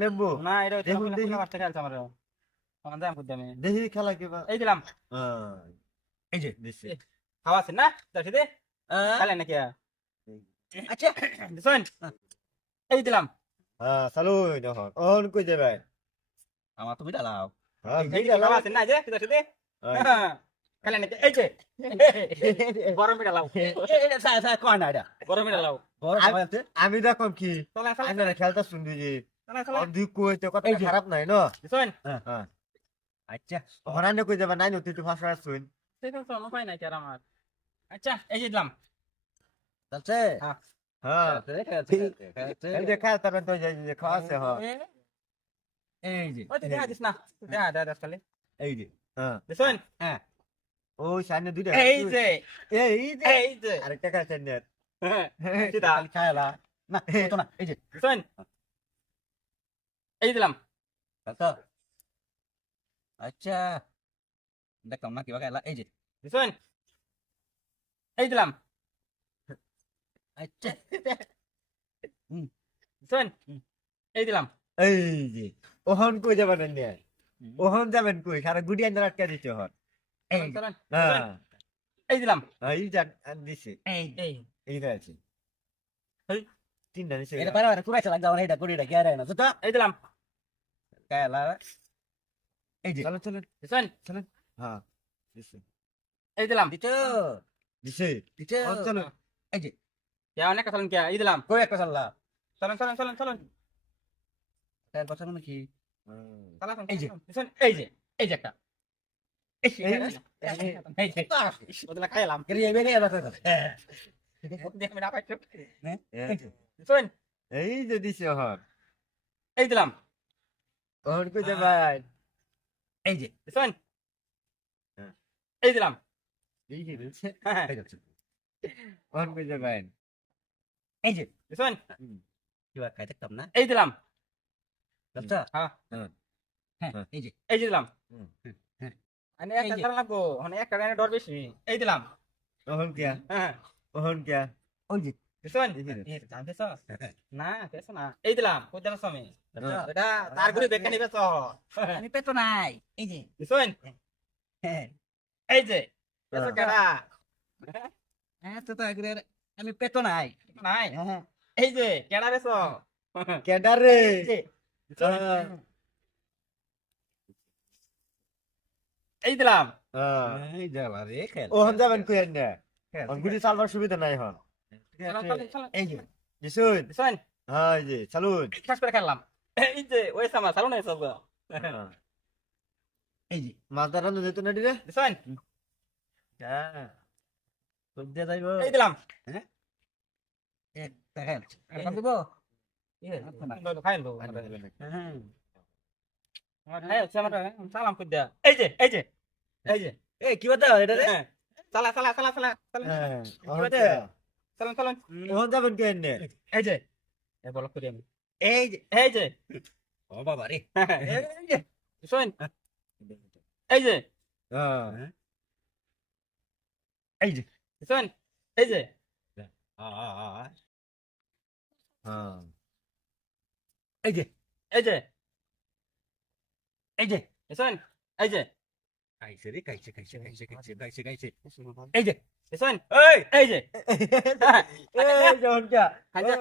লেম্বু না এটা আমার দেখি খেলা এই দিলাম এই যে খাওয়া আছে না তার সাথে খালে নাকি আচ্ছা দিছেন এই দিলাম হ্যাঁ চালুন এখন অন কই যাবে আমার তুমি ডালাও হ্যাঁ এই মিঠা আছে না যে তার সাথে খালে নাকি এই যে গরম মিঠা লাও সাই সাই কয় না এটা গরম মিঠা লাও বড় আ- সবাই আছে আমি দেখুন কি খেলতা শুনবি যে দুই কথা খারাপ নাই ন হ্যাঁ আচ্ছা হরানে কই যাবে নাই ফাঁস শুন নাই আর আমার আচ্ছা এই যে দিলাম চলছে হ্যাঁ খেলছে খেলছে এই যে খেলতা তো যে যে খাওয়া আছে হ্যাঁ এই যে দেখা দিস না দেখা দেখা খালি এই যে হ্যাঁ ও সামনে দুইটা। এই যে। এই যে। এই যে। আরেকটা খেলছেন নে সিধা খালি খায়লা না। তো না এই যে। দিছেন এই দিলাম। চলছে আচ্ছা। দেখতাম না কিবা খায়লা এই যে। দিছেন এই দিলাম। আচ্ছা। দিছেন এই দিলাম। এই যে। ওহন কই যাবেন নে ওহন যাবেন কই? সারা গুডি আন্দার আটকা দিতে হন এই হ্যাঁ। এই দিলাম। এই যান দিছে। এই এই। এইটা আছে। এই। তিনটা নিছে এটা পারে পারে কুড়াইছে লাগা ওরা এটা কুড়িটা কে না। তো এই দিলাম। খায়লা এই যে। চলো চলো। দিছেন হ্যাঁ দিছে। এই দিলাম। দিছো। দিছে। দিছো। চলো। এই যে। কে অনেক কথা কে এই দিলাম। কই একটা চাল্লা চলেন চলেন চলেন চলেন তার কথা কি? চলেন এই যে। এই যে এই যে একটা। এই যে, এই এই দিলাম কই এই যে দিছেন হ্যাঁ। এই দিলাম এই যে হ্যাঁ এই কই যে খাই দেখতাম না এই দিলাম আচ্ছা হ্যাঁ হ্যাঁ এই যে এই যে দিলাম হুম। আমি এই একটা ছাড়া লাগবো মানে একটা ডাইনে ডর বেশি। এই দিলাম। ওহন কিয়া? হ্যাঁ। ওহন কিয়া? ওই যে। দিছেন এই যে। না এই দিলাম কই দিলাম আমি এটা তার ঘুরে দেখে নিবে তো। আমি পেতো নাই। এই যে। হ্যাঁ। এই যে। কেডা। হ্যাঁ তো তো আগে আমি পেতো নাই। নাই? হ্যাঁ। এই যে কেডা পেছো কেডা রে দিছেন? হ্যাঁ। এই দিলাম এই যাবা রে খেল। ওহন যাবেন কই না খেল ওহন গুডি চালবার সুবিধা নাই হন। এই যে দিছুন দিছেন হ্যাঁ এই যে চালুন। শেষ করে খেললাম। এই যে ওই সামা চালু নাই সব। এই যে মাছ ধরা যেত না রে। দিছেন হ্যাঁ তোর দিয়ে যাইব। এই দিলাম হ্যাঁ। হ্যাঁ সালাম কই দিয়া। এই যে এই যে। এই যে এই কি বাতা এটা রে? হ্যাঁ। চালা চালা চালা চালা চালা। হ্যাঁ? চালান চালান যাবেন কই এই যে এই বলক করি আমি। এই যে এই যে। ও বাবা রে। এই যে শুন এই যে। এই যে শুন এই যে। এই যে এই যে। এই যে শুন এই যে। খাইছে রে খাইছে খাইছে খাইছে খাইছে খাইছে খাইছে এই যে এই এই যে। এই খাইছে।